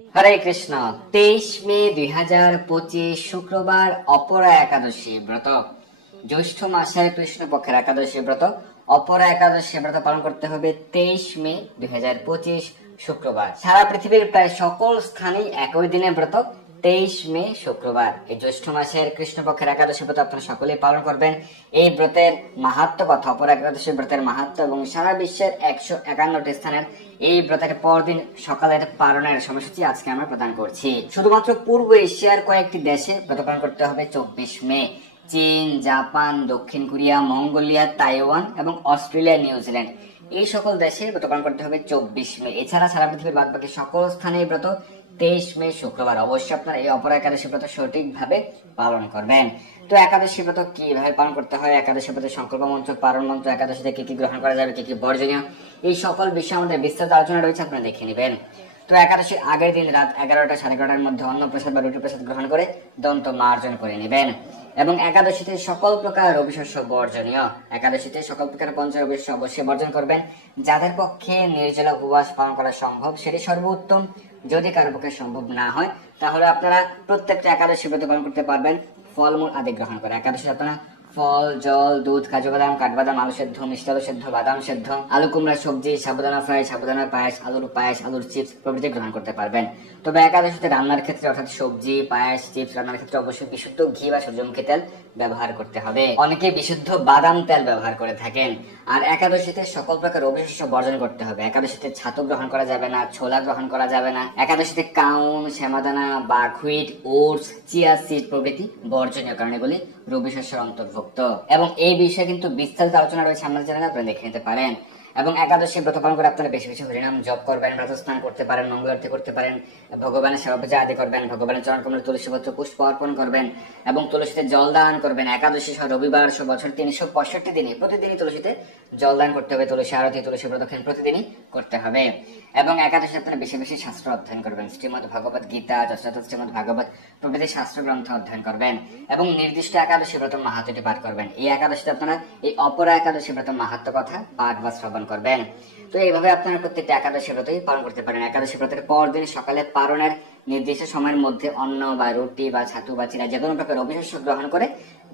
হরে কৃষ্ণ। 23 মে 2025 শুক্রবার অপরা একাদশী ব্রত, জ্যৈষ্ঠ মাসের কৃষ্ণ পক্ষের একাদশী ব্রত। অপরা একাদশী ব্রত পালন করতে হবে 23 মে 2025 শুক্রবার। সারা পৃথিবীর প্রায় সকল স্থানেই একই দিনে ব্রত 23 মে শুক্রবার। এই জ্যৈষ্ঠ মাসের কৃষ্ণপক্ষের একাদশী ব্রত আপনারা সকলেই পালন করবেন। এই ব্রতের মাহাত্ম্য কথা, অপরা একাদশী ব্রতের মাহাত্ম্য এবং সারা বিশ্বের 151টি স্থানের এই ব্রতের পরদিন সকালের পালনের সময়সূচি আজকে আমরা প্রদান করছি। শুধুমাত্র পূর্ব এশিয়ার কয়েকটি দেশে ব্রত পালন করতে হবে 24 মে। চীন, জাপান, দক্ষিণ কোরিয়া, মঙ্গোলিয়া, তাইওয়ান এবং অস্ট্রেলিয়া, নিউজিল্যান্ড, এই সকল দেশে ব্রত পালন করতে হবে 24 মে। এছাড়া সারা পৃথিবীর বাদ বাকি সকল স্থানে ব্রত 23 মে শুক্রবার। অবশ্যই আপনারা এই অপরা একাদশী ব্রত সঠিকভাবে পালন করবেন। তো একাদশী ব্রত কিভাবে পালন করতে হয়, একাদশী ব্রতের সংকল্প মন্ত্র, পারণ মন্ত্র, একাদশীতে কি কি গ্রহণ করা যাবে, কি কি বর্জনীয়, এই সকল বিষয়ে আমাদের বিস্তারিত আলোচনা রয়েছে, আপনারা দেখে নেবেন। তো একাদশীর আগের দিন রাত 11টা সাড়ে 11টার মধ্যে অন্ন প্রসাদ বা রুটি প্রসাদ গ্রহণ করে দন্ত মার্জন করে নেবেন। এবং একাদশীতে সকল প্রকার রবি শস্য বর্জনীয়। একাদশীতে সকল প্রকার পঞ্চ রবি শস্য অবশ্যই বর্জন করবেন। যাদের পক্ষে নির্জলা উপবাস পালন করা সম্ভব সেটি সর্বোত্তম। যদি কারো পক্ষে সম্ভব না হয় তাহলে আপনারা প্রত্যেকটা একাদশী ব্রত পালন করতে পারবেন ফলমূল আদি গ্রহণ করে। একাদশী আপনারা ফল, জল, দুধ, কাজু বাদাম, কাঠবাদাম, আলু সেদ্ধ, মিষ্টি আলু সেদ্ধ, বাদাম সেদ্ধ, আলু কুমড়া সবজি, সাবুদানা ফ্রাই, সাবুদানার পায়েস, আলুর চিপস প্রভৃতি গ্রহণ করতে পারবেন। তবে একাদশীতে রান্নার ক্ষেত্রে অর্থাৎ সবজি, পায়েস, চিপস রান্নার ক্ষেত্রে অবশ্যই বিশুদ্ধ ঘি বা সূর্যমুখী তেল ব্যবহার করতে হবে। অনেকে বিশুদ্ধ বাদাম তেল ব্যবহার করে থাকেন। আর একাদশীতে সকল প্রকার রবি শস্য বর্জন করতে হবে। একাদশীতে ছাতু গ্রহণ করা যাবে না, ছোলা গ্রহণ করা যাবে না। একাদশীতে কাউন, শ্যামাদানা, বাকহুইট, ওটস, চিয়া সিড প্রভৃতি বর্জনীয়, কারণ এগুলি রবি শস্যের অন্তর্ভুক্ত। এবং এই বিষয়ে কিন্তু বিস্তারিত আলোচনা রয়েছে আমাদের চ্যানেলে, আপনারা দেখে নিতে পারেন। এবং একাদশী ব্রত পালন করে আপনারা বেশি বেশি হরিনাম জপ করবেন, প্রাতঃ স্নান করতে পারেন, মঙ্গল আরতি করতে পারেন, ভগবানের সেবা পূজা আদি করবেন, ভগবানের চরণ কমলে তুলসী পত্র পুষ্প অর্পণ করবেন এবং তুলসীতে জল দান করবেন। একাদশী সহ রবিবার সহ বছর 365 দিনে প্রতিদিনই তুলসীতে জল দান করতে হবে। তুলসী আরতি, তুলসী প্রদক্ষিণ প্রতিদিনই করতে হবে। এবং একাদশী আপনারা বেশি বেশি শাস্ত্র অধ্যয়ন করবেন। শ্রীমদ ভগবত গীতা, যশোদশ শ্রীমদ ভাগবত প্রভৃতি শাস্ত্র গ্রন্থ অধ্যয়ন করবেন এবং নির্দিষ্ট একাদশী ব্রত মাহাত্ম্যটি পাঠ করবেন। এই একাদশীতে আপনারা এই অপরা একাদশী ব্রত মাহাত্ম্য কথা পাঠ বা শ্রবণ করবেন। তো এইভাবে আপনারা প্রত্যেকটা একাদশী ব্রতই পালন করতে পারেন। একাদশী ব্রতের পরদিন সকালে পালনের নির্দিষ্ট সময়ের মধ্যে অন্ন বা রুটি বা ছাতু বা চিরা যে কোনো প্রকার রবি শস্য গ্রহণ করে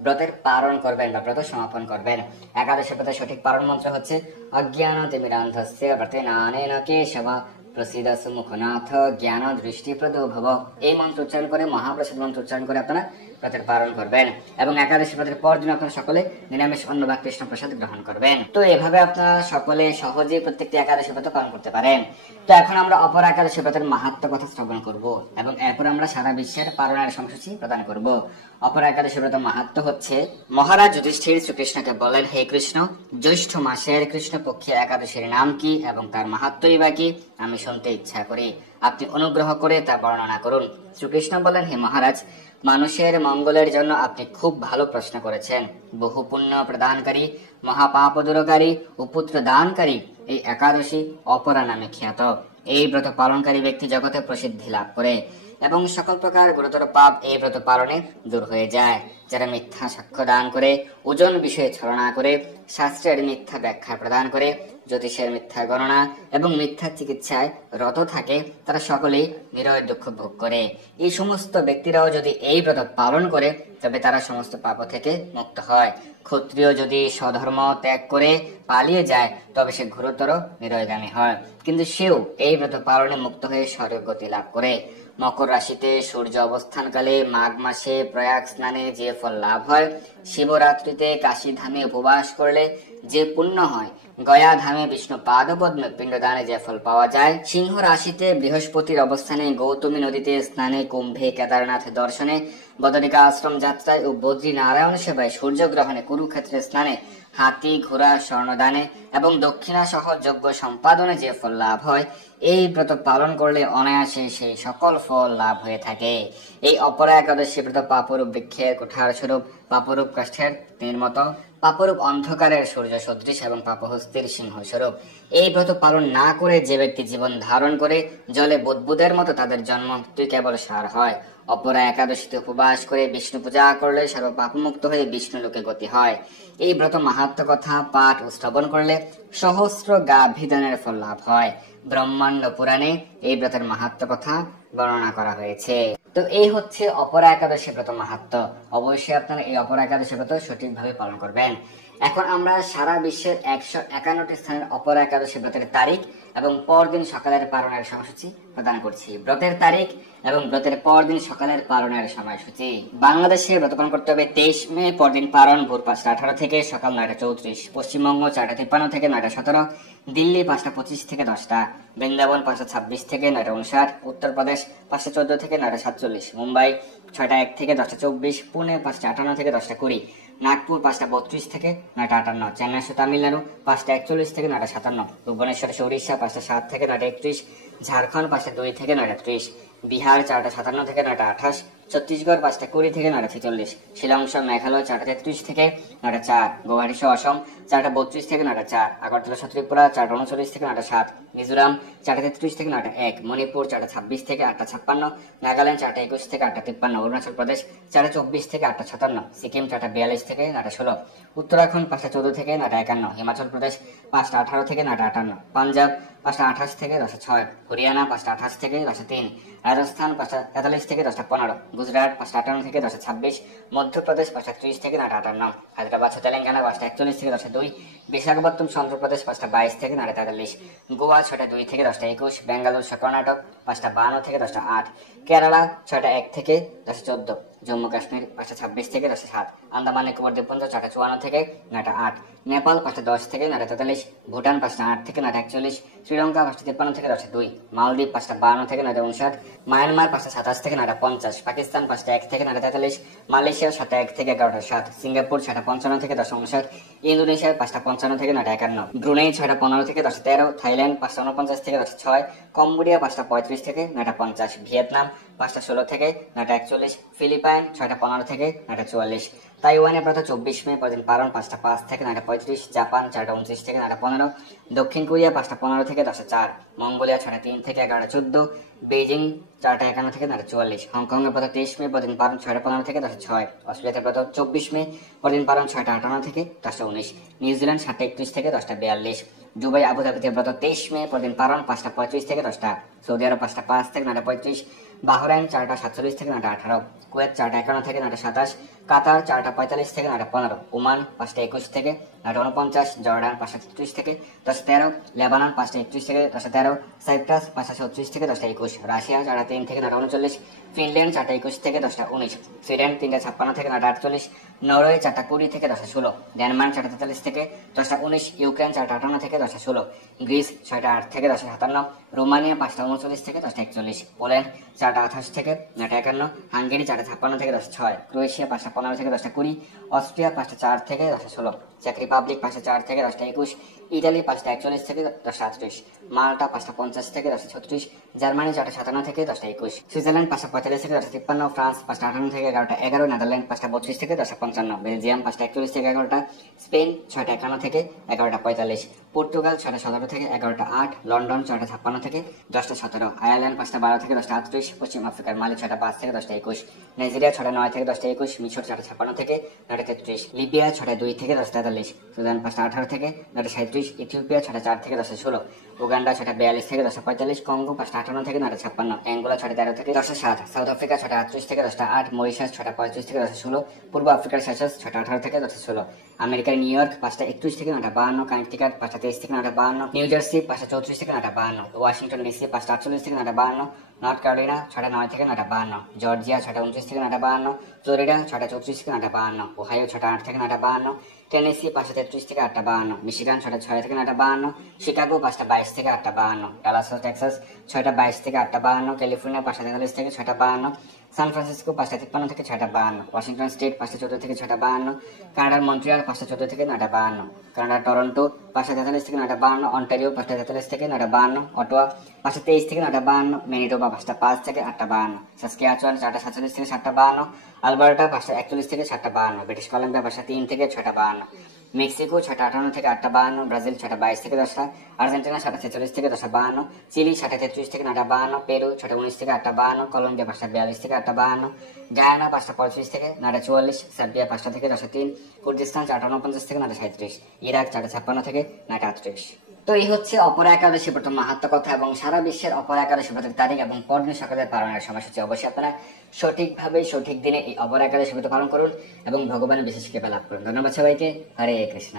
ব্রতের পালন করবেন বা ব্রত সমাপন করবেন। একাদশী ব্রতের সঠিক পালন মন্ত্র হচ্ছে অজ্ঞান তিমিরান্ধস্য ব্রতেনানেন কেশব প্রসিদ সুমুখনাথ জ্ঞান দৃষ্টি প্রদো ভব। এই মন্ত্র উচ্চারণ করে, মহাপ্রসাদ মন্ত্র উচ্চারণ করে আপনারা ব্রতের পালন করবেন। এবং একাদশী ব্রতের পর দিন আপনারা সকলে নিরামিষ অন্ন বা কৃষ্ণ প্রসাদ গ্রহণ করবেন। তো এভাবে আপনারা সকলে সহজেই প্রত্যেকটি একাদশী ব্রত পালন করতে পারেন। তো এখন আমরা অপর একাদশী ব্রতের মাহাত্ম্য কথা শ্রবণ করব এবং এরপর আমরা সারা বিশ্বের পালনের সময়সূচি প্রদান করব। অপর একাদশী ব্রত মাহাত্ম্য হচ্ছে, মহারাজ যুধিষ্ঠির শ্রীকৃষ্ণকে বলেন, হে কৃষ্ণ, জ্যৈষ্ঠ মাসের কৃষ্ণপক্ষে একাদশীর নাম কি এবং তার মাহাত্ম্যই বা কি আমি শুনতে ইচ্ছা করি, আপনি অনুগ্রহ করে তা বর্ণনা করুন। শ্রীকৃষ্ণ বলেন, হে মহারাজ, মানুষের মঙ্গলের জন্য আপনি খুব ভালো প্রশ্ন করেছেন। বহু পুণ্য প্রদানকারী, মহাপাপ দূরকারী ও পুত্র দানকারী এই একাদশী অপরা নামে খ্যাত। এই ব্রত পালনকারী ব্যক্তি জগতে প্রসিদ্ধি লাভ করে এবং সকল প্রকার গুরুতর পাপ এই ব্রত পালনে দূর হয়ে যায়। যারা মিথ্যা সাক্ষ্য দান করে, ওজন বিষয়ে ছলনা করে, শাস্ত্রের মিথ্যা ব্যাখ্যা প্রদান করে, জ্যোতিষের মিথ্যা গণনা এবং মিথ্যা চিকিৎসায় রত থাকে, তারা সকলেই নিরয় দুঃখ ভোগ করে। এই সমস্ত ব্যক্তিরাও যদি এই ব্রত পালন করে তবে তারা সমস্ত পাপ থেকে মুক্ত হয়। ক্ষত্রিয় যদি স্বধর্ম ত্যাগ করে পালিয়ে যায় তবে সে ঘোরতর নিরয়গামী হয়, কিন্তু সেও এই ব্রত পালনে মুক্ত হয়ে স্বর্গগতি লাভ করে। মকর রাশিতে সূর্য অবস্থানকালে মাঘ মাসে প্রয়াগ স্নানে যে ফল লাভ হয়, শিবরাত্রিতে কাশী ধামে উপবাস করলে যে পুণ্য হয়, গয়া ধামে বিষ্ণু পাদপদ্মে পিণ্ডদানে যে ফল পাওয়া যায়, সিংহ রাশিতে বৃহস্পতির অবস্থানে গৌতমী নদীতে স্নানে, কুম্ভে কেদারনাথ দর্শনে, বদরিকা আশ্রম যাত্রায় ও বদ্রী নারায়ণ সেবায়, সূর্যগ্রহণে, কুরুক্ষেত্রে স্নানে, হাতি ঘোড়া স্বর্ণদানে এবং দক্ষিণা সহ যজ্ঞ সম্পাদনে যে ফল লাভ হয়, এই ব্রত পালন করলে অনায়াসে সেই সকল ফল লাভ হয়ে থাকে। এই অপরা একাদশী ব্রত পাপরূপ বৃক্ষের কুঠার স্বরূপ, পাপরূপ কাষ্ঠের নির্মত, পাপরূপ অন্ধকারের সূর্য সদৃশ এবং পাপহস্তির সিংহ স্বরূপ। এই ব্রত পালন না করে যে ব্যক্তি জীবন ধারণ করে জলে বুদবুদের মতো, তাদের জন্ম মৃত্যু কেবল সার হয়। অপরা একাদশীতে উপবাস করে বিষ্ণু পূজা করলে সর্ব পাপমুক্ত হয়ে বিষ্ণু লোকে গতি হয়। এই ব্রত মাহাত্ম্য কথা পাঠ ও শ্রবণ করলে সহস্র গাভীদানের ফল লাভ হয়। ব্রহ্মাণ্ড পুরাণে এই ব্রতের মাহাত্ম্য কথা বর্ণনা করা হয়েছে। তো এই হচ্ছে অপরা একাদশী ব্রত মাহাত্ম্য। অবশ্যই আপনারা এই অপরা একাদশী ব্রত সঠিকভাবে পালন করবেন। এখন আমরা সারা বিশ্বের 151টি স্থানের অপরা একাদশী ব্রতের তারিখ এবং পরদিন সকালের পালনের সময়সূচি প্রদান করছি। ব্রতের তারিখ এবং ব্রতের পরদিন সকালের পালনের সময়সূচি। বাংলাদেশে ব্রত পালন করতে হবে 23 মে, পরদিন পালন ভোর 5:18 থেকে সকাল 9:34। পশ্চিমবঙ্গ 4:53 থেকে 9:17। দিল্লি 5:25 থেকে 10টা। বৃন্দাবন 5:26 থেকে 9:59। উত্তরপ্রদেশ 5:14 থেকে 9:47। মুম্বাই 6:01 থেকে 10:24। পুনে 5:58 থেকে 10:20। নাগপুর 5:32 থেকে 9:58। চেন্নাই তামিলনাড়ু 5:41 থেকে 9:57। ভুবনেশ্বর উড়িষ্যা 5:07 থেকে 9:31। ঝাড়খণ্ড 5:02 থেকে 9:30। বিহার 4:57 থেকে 9:28। ছত্তিশগড় 5:20 থেকে 9:46। শিলং মেঘালয় 4:33 থেকে 9:04। গুয়াহাটি অসম 4:32 থেকে 9:04। আগরতলা ত্রিপুরা 4:39 থেকে 9:07। মিজোরাম 4:33 থেকে 9:01। মণিপুর 4:26 থেকে 8:56। নাগাল্যান্ড 4:21 থেকে 8:53। অরুণাচল প্রদেশ 4:24 থেকে 8:57। সিকিম 4:42 থেকে 9:16। উত্তরাখণ্ড 5:14 থেকে 9:51। হিমাচল প্রদেশ 5:18 থেকে 9:58। পাঞ্জাব 5:28 থেকে 10:06। হরিয়ানা 5:28 থেকে 10:03। রাজস্থান 5:43 থেকে 10:15। গুজরাট 5:58 থেকে 10:26। মধ্যপ্রদেশ 5:30 থেকে 9:58। হায়দ্রাবাদ তেলেঙ্গানা 5:41 থেকে 10:02। বিশাখাপত্তনম অন্ধ্রপ্রদেশ 5:22 থেকে 9:43। গোয়া 6:02 থেকে 10:21। বেঙ্গালুরু কর্ণাটক 5:52 থেকে 10:08। কেরালা 6:01 থেকে 10:14। জম্মু কাশ্মীর 5:26 থেকে 10:07। আন্দামান নিকোবর দ্বীপপুঞ্জ 4:54 থেকে 9:08। নেপাল 5:10 থেকে 9:43। ভুটান 5:08 থেকে 9:41। শ্রীলঙ্কা 5:53 থেকে 10:02। মালদ্বীপ 5:52 থেকে 9:59। মায়ানমার 5:27 থেকে 9:50। পাকিস্তান 5:01 থেকে 9:43। মালয়েশিয়া 7:01 থেকে 11:07। সিঙ্গাপুর 6:55 থেকে 10:59। ইন্দোনেশিয়া 5:55 থেকে 9:51। ব্রুনেই 6:15 থেকে 10:13। থাইল্যান্ড 5:49 থেকে 10:06। কম্বোডিয়া 5:35 থেকে 9:50। ভিয়েতনাম 5:16 থেকে 9:41। ফিলিপাইন 6:15 থেকে 9:44। তাইওয়ানে ব্রত 24 মে, পরদিন পালন 5:05 থেকে 9:35। জাপান 4:29 থেকে 9:15। দক্ষিণ কোরিয়া 5:15 থেকে 10:04। মঙ্গোলিয়া 3:30 থেকে 11:14। বেজিং 4:51 থেকে 9:44। হংকং এর ব্রত 23 মে, পরদিন পালন 6:15 থেকে 10:06। অস্ট্রেলিয়াতে ব্রত 24 মে, পরদিন পালন 6:58 থেকে 10:19। নিউজিল্যান্ড 7:31 থেকে 10:42। দুবাই আবুধাবিতে ব্রত 23 মে, পরদিন পালন 5:35 থেকে 10টা। সৌদি আরব 5:05 থেকে 9:35। বাহরাইন 4:47 থেকে 9:18। কুয়েত 4:51 থেকে 9:27। কাতার 4:45 থেকে 9:15। ওমান 5:21 থেকে 9:49। জর্ডান 5:33 থেকে 10:13। লেবানন 5:31 থেকে 10:13। সাইপ্রাস 5:36 থেকে 10:21। রাশিয়া 4:03 থেকে 9:39। ফিনল্যান্ড 4:21 থেকে 10:19। সুইডেন 3:56 থেকে 9:48। নরওয়ে 4:20 থেকে 10:16। ডেনমার্ক 4:43 থেকে 10:19। ইউক্রেন 4:58 থেকে 10:16। গ্রিস 6:08 থেকে 10:57। রোমানিয়া 5:39 থেকে 10:41। পোল্যান্ড 4:28 থেকে 9:51। হাঙ্গেরি 4:56 থেকে 10:06। ক্রোয়েশিয়া 5:15 থেকে 10:20। অস্ট্রিয়া 5:04 থেকে 10:16। চেক রিপাবলিক 5:04 থেকে 10:21। ইটালি 5:41 থেকে 10:38। মাল্টা 5:50 থেকে 10:36। জার্মানি 4:57 থেকে 10:21। সুইজারল্যান্ড 5:45 থেকে 10:53। ফ্রান্স 5:58 থেকে 11:11। নেদারল্যান্ড 5:32 থেকে 10:55। বেলজিয়াম 5:41 থেকে 11টা। স্পেন 6:51 থেকে 11:45। পর্তুগাল 6:17 থেকে 11:08। লন্ডন 6:56 থেকে 10:17। আয়ারল্যান্ড 5:12 থেকে 10:38। পশ্চিম আফ্রিকার মালি 6:05 থেকে 10:21। নাইজেরিয়া 6:09 থেকে 10:21। মিশর 4:56 থেকে 9:33। লিবিয়া 6:02 থেকে 10:43। সুদান 5:18 থেকে 9:37। ইথিওপিয়া 6:04 থেকে 10:16। উগান্ডা 6:42 থেকে 10:45। কঙ্গো 5:58 থেকে 9:56। অ্যাঙ্গোলা 6:13 থেকে 10:07। সাউথ আফ্রিকা 6:38 থেকে 10:08। মরিশাস 6:35 থেকে 10:16। পূর্ব আফ্রিকার সেশালস 6:18 থেকে 10:16। আমেরিকার নিউ ইয়র্ক 5:31 থেকে 9:52। কানেকটিকাট 5:23 থেকে 9:52। নিউ জার্সি 5:34 থেকে 9:52। ওয়াশিংটন ডিসি 5:48 থেকে 9:52। নর্থ ক্যারোলিনা 6:09 থেকে 9:52। জর্জিয়া 6:29 থেকে 9:52। ফ্লোরিডা 6:34 থেকে 9:52। ওহাইও 6:08 থেকে 9:52। টেনেসি 5:33 থেকে 8:52। মিশিগান 6:06 থেকে 9:52। শিকাগো 5:22 থেকে 8:52। ডালাস টেক্সাস 6:22 থেকে 8:52। ক্যালিফোর্নিয়া 5:43 থেকে 6:52। সান ফ্রান্সিসকো 5:53 থেকে 6:52। ওয়াশিংটন স্টেট 5:14 থেকে 6:52। কানাডার মন্ট্রিয়াল 5:14 থেকে 9:52। কানাডার টরন্টো 5:43 থেকে 9:52। অন্টারিও 5:43 থেকে 9:52। অটোয়া 5:23 থেকে 9:52। ম্যানিটোবা 5:05 থেকে 8:52। সাসকিয়াচুয়ান 4:47 থেকে 7:52। আলবার্টা 5:41 থেকে 7:52। ব্রিটিশ কলম্বিয়া 5:03 থেকে 6:52। মেক্সিকো 6:58 থেকে 8:52। ব্রাজিল 6:22 থেকে 10টা। আর্জেন্টিনা 7:46 থেকে 10:52। চিলি 7:33 থেকে 9:52। পেরু 6:19 থেকে 8:52। কলম্বিয়া 5:42 থেকে 8:52। গায়ানা 5:35 থেকে 9:44। সার্বিয়া 5টা থেকে 10:03। কুর্দিস্তান 4:49 থেকে 9:37। ইরাক 4:56 থেকে 9:38। তো এই হচ্ছে অপরা একাদশী ব্রত মাহাত্ম কথা এবং সারা বিশ্বের অপরা একাদশী ব্রতের তারিখ এবং পরদিন সকালে পালনের সময়সূচি। অবশ্যই আপনারা সঠিকভাবে সঠিক দিনে এই অপরা একাদশী ব্রত পালন করুন এবং ভগবানের বিশেষ কৃপা লাভ করুন। ধন্যবাদ সবাইকে। হরে কৃষ্ণ।